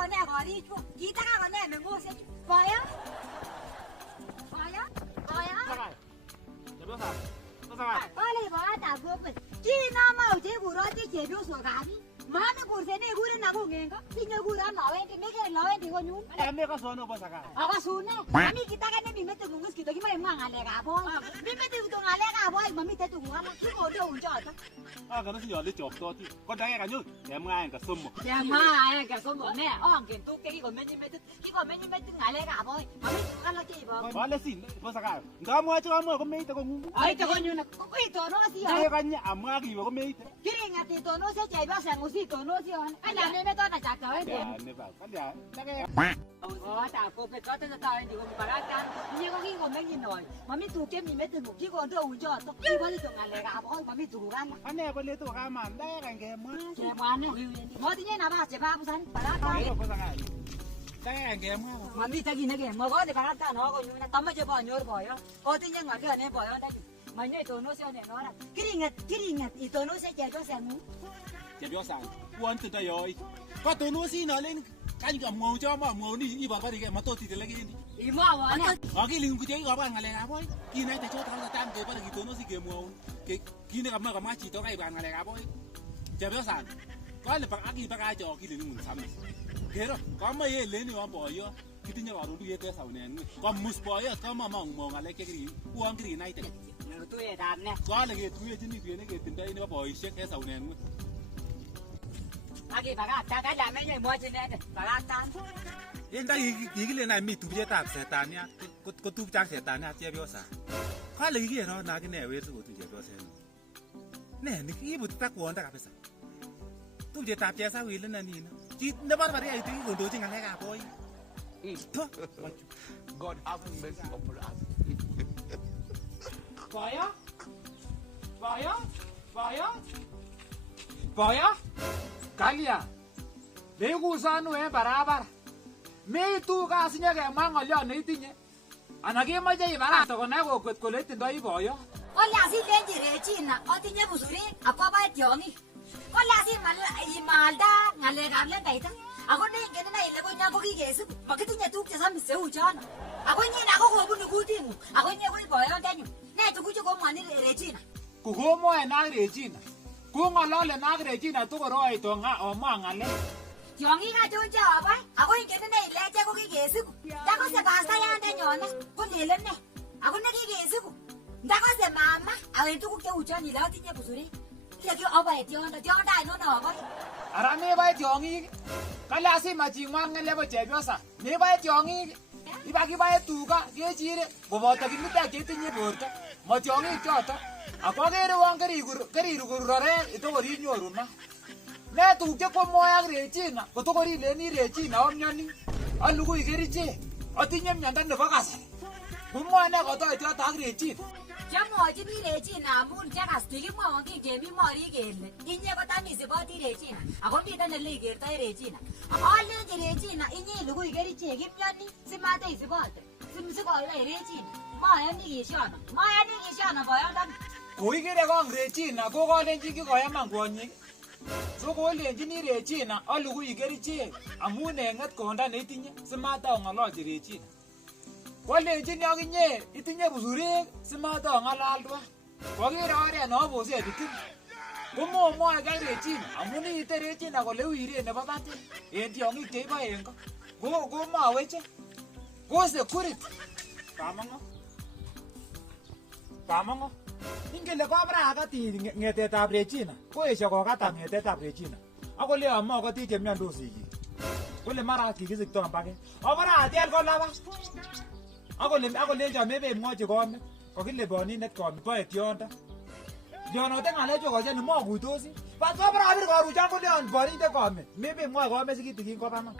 còn nè gọi đi chị ta còn nè mình mua xe vời á 사갈. 대표사. 또 사갈. 빨리 와다 그분 지나 뭐 제구로 제 묘소 가니 마는 곳에네 구를 나고 겐가 신여 구라 나와인데 내게 나와인데 거뉴 내가 선호 뭐 사갈. 아가 수네 mami kita kan ni mete ngus kita ki mai ngale ga boy mi mete to ngale ga boy mami te to ngala ki ko do unja ta 아, 그래서 열리 좁도 거 다게 가지고 대망한 거 선모. ya ma ga so mo ne on ken tu ke ki ko meni mete ngale ga boy mami kan la ki ba 말레시 뭐 사갈. 나 뭐야 저 뭐, 그 메이트 거 무. ai to ko nyu na ko to no si ya 내가 니 아마기 거 메이트. kiri ngati to no se jai ba sa ngusi to no si on ana me me to na cha ka we 야, 내 봐. 근데 내가 ta ko pe to ta ta ni ko ba ra kan ni ko ki ko me ni noi mami tu ke mi mete ngo ki ko do unja to ki ba ni to ngale ga boy mami tu kan 안에 걸려 또 가만 내가 게 뭐. che ma ne mo ti na ba che ba bu san ba ra ta 이거 뭐 사갈. 내가 게 뭐. mami ta gi ne ge mo ko de ba ra ta no ko nyu na ta ma che ba nyor bo yo ko ti nya ngale ne bo yo da mà nhảy tổ nó xe này nó là cái gì ngặt thì tổ nó sẽ chạy cho xe mũ 대표사. 원트 다 요이. 거 도노시 너는 가지고 뭐 저뭐 뭐니 이봐 봐 이게 뭐또 뒤들라기. ý mà vào nè cái liên của chế gọi ngày này bôi kia này thì cho thằng là tam cái bắt đầu nó sẽ kia mua cái kia này gặp mà chỉ tao cái bàn ngày này bôi chờ béo sản có là bác aki bác ai cho cái liên muốn sắm thế rồi có mấy cái liên này bỏ vô cái tin nhắn vào đúng cái sau này có mus bỏ vô có mà mong mong ngày cái gì uống cái gì này thì tôi đàn nè có là cái túi trên cái này cái tiền đây nó bỏ xếp cái sau này aki bà cái làm mấy người mua trên đây bà tan hiện tại cái này mi tụi chế tạm sẽ tàn nhá có tụi trang sẽ tàn nhá chế béo sản có là cái nó cái này về số tụi chế béo sản nè cái bút tắc quần tắc cái sao tụi chế tạm chế sao vậy lên này nó chỉ nếu bắt vào đây thì còn tôi chỉ ngăn cái cà thôi God have mercy upon us. Vaya, Kalia, Legusanu e barabar. Me tu kasnya ke mangolyo ne itinye. Anake maje ibara to kona ko kolet ndo iboyo. Ola si lenji rechina otinye busuri apa ba tiongi Ola si malda ngale gamle baita ako ne ngene na ile ko nya ko kigesu pakitinye tuk che sam se ujana ako nye na ko bunu kutingu ako nye ko iboyo ndanyu ne tukuche ko mani rechina Kugomo e na Regina. Kungolole na Regina to koroi to nga o mangale. tiongi ga jonja ba ako ngene na ile che ko kigesu dako se basta ya ndanyona ko lele ne ako ne kigesu ndako se mama awe tuku ke ujani la tinye busuri ile ki oba etionda no no ba Ara me ba tiongi. Kala si majingwan ngele bo chebiosa. Me ba tiongi. Ibaki ba tuga kechire goboto kimita ketinye borto. Mo tiongi choto. Akogere won keriru kurore ito kori nyoru na. Ne tukje ko moya Regina ko to kori leni Regina omnyoni. Alugui keriche. Atinye mnyanda nebo kasari. Kumwane ko to choto ak Regina. Jamwochi biik Regina amun kiakas kikimwowon kingemi mori kele inye kotam isiboti Regina ako miten ele ikertoi Regina alenji Regina inye ilugui kerichek kimyoni simate isibote sikoilai Regina mayani kishono boyondoni Koikere kong Regina ko kolenji kikoyaman kwonyik. So kolenjini Regina alugui kerichek amun enget konda neitinye simata ong'ololchi Regina. Kolenjini akinye itinye busurek simata ong'alal twan. Kokere oret nobose bitin. Komomwoe kay Regina amun iite Regina kole uire nebo batet en tiong'ik cheiboe en ko. Komoweche. Ko security. Kamongo. Ingele kobra akati ng'etetab Regina. Koesio kokata ng'etetab Regina. Akole amo koti chemiondos iki. Kole mara kikisikto mbake. Obara atiel kolaba. Akolenjo mebe mwochi kome. Kokile bonindet kome boe tiondo. Lionote ng'alechu kocheni mokuitosi. Bat kobra abir koruchan koleon bonindet kome. Mebe mwoe kome sikitikin kobama.